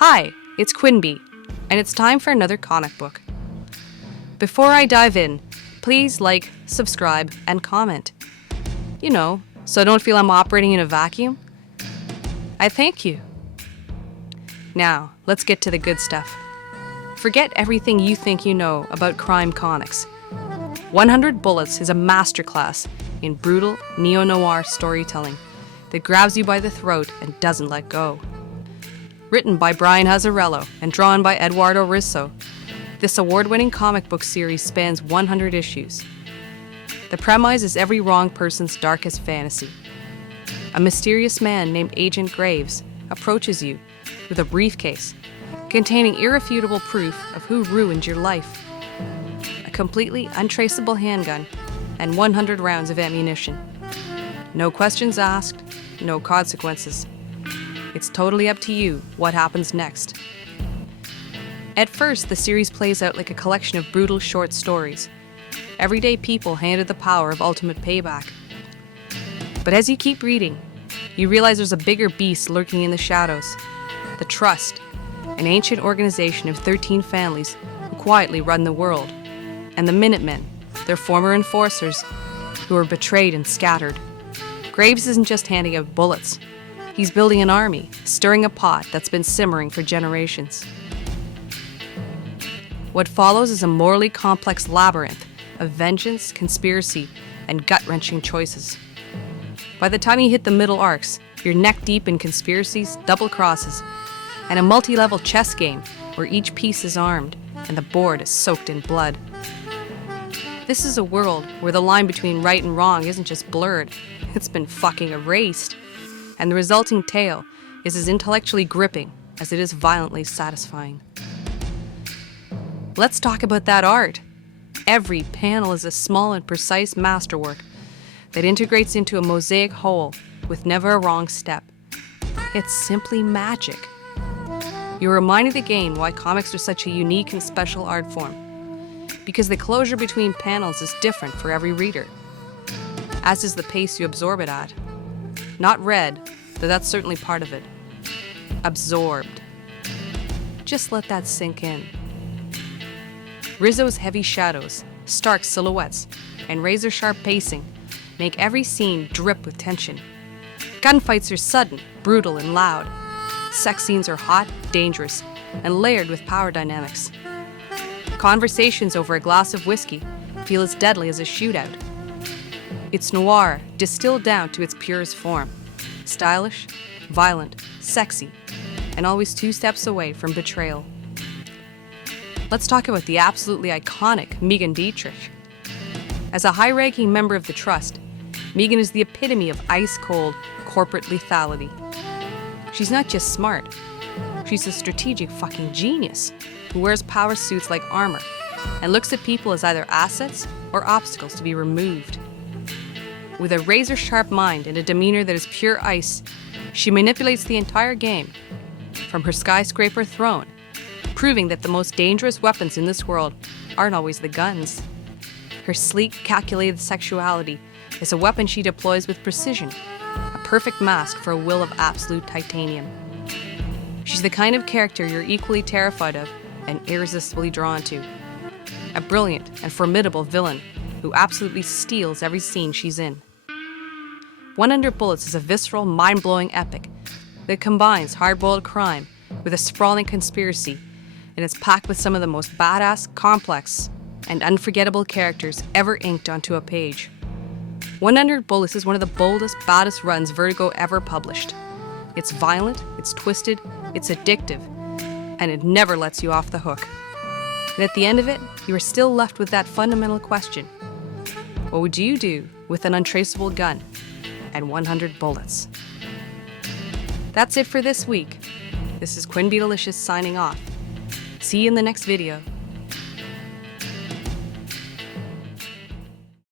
Hi, it's Quinby, and it's time for another comic book. Before I dive in, please like, subscribe, and comment. You know, so I don't feel I'm operating in a vacuum. I thank you. Now, let's get to the good stuff. Forget everything you think you know about crime comics. 100 Bullets is a masterclass in brutal neo-noir storytelling that grabs you by the throat and doesn't let go. Written by Brian Azzarello and drawn by Azzarello and Risso, this award-winning comic book series spans 100 issues. The premise is every wrong person's darkest fantasy. A mysterious man named Agent Graves approaches you with a briefcase containing irrefutable proof of who ruined your life. A completely untraceable handgun and 100 rounds of ammunition. No questions asked, no consequences. It's totally up to you what happens next. At first, the series plays out like a collection of brutal short stories. Everyday people handed the power of ultimate payback. But as you keep reading, you realize there's a bigger beast lurking in the shadows. The Trust, an ancient organization of 13 families who quietly run the world. And the Minutemen, their former enforcers, who are betrayed and scattered. Graves isn't just handing out bullets. He's building an army, stirring a pot that's been simmering for generations. What follows is a morally complex labyrinth of vengeance, conspiracy, and gut-wrenching choices. By the time you hit the middle arcs, you're neck-deep in conspiracies, double crosses, and a multi-level chess game where each piece is armed and the board is soaked in blood. This is a world where the line between right and wrong isn't just blurred, it's been fucking erased. And the resulting tale is as intellectually gripping as it is violently satisfying. Let's talk about that art. Every panel is a small and precise masterwork that integrates into a mosaic whole with never a wrong step. It's simply magic. You're reminded again why comics are such a unique and special art form, because the closure between panels is different for every reader, as is the pace you absorb it at. Not read, though that's certainly part of it. Absorbed. Just let that sink in. Rizzo's heavy shadows, stark silhouettes, and razor-sharp pacing make every scene drip with tension. Gunfights are sudden, brutal, and loud. Sex scenes are hot, dangerous, and layered with power dynamics. Conversations over a glass of whiskey feel as deadly as a shootout. It's noir, distilled down to its purest form. Stylish, violent, sexy, and always 2 steps away from betrayal. Let's talk about the absolutely iconic Megan Dietrich. As a high-ranking member of the Trust, Megan is the epitome of ice-cold corporate lethality. She's not just smart, she's a strategic fucking genius who wears power suits like armor and looks at people as either assets or obstacles to be removed. With a razor-sharp mind and a demeanor that is pure ice, she manipulates the entire game, from her skyscraper throne, proving that the most dangerous weapons in this world aren't always the guns. Her sleek, calculated sexuality is a weapon she deploys with precision, a perfect mask for a will of absolute titanium. She's the kind of character you're equally terrified of and irresistibly drawn to. A brilliant and formidable villain who absolutely steals every scene she's in. 100 Bullets is a visceral, mind-blowing epic that combines hard-boiled crime with a sprawling conspiracy, and it's packed with some of the most badass, complex, and unforgettable characters ever inked onto a page. 100 Bullets is one of the boldest, baddest runs Vertigo ever published. It's violent, it's twisted, it's addictive, and it never lets you off the hook. And at the end of it, you are still left with that fundamental question. What would you do with an untraceable gun and 100 bullets? That's it for this week. This is Quinby Delicious signing off. See you in the next video.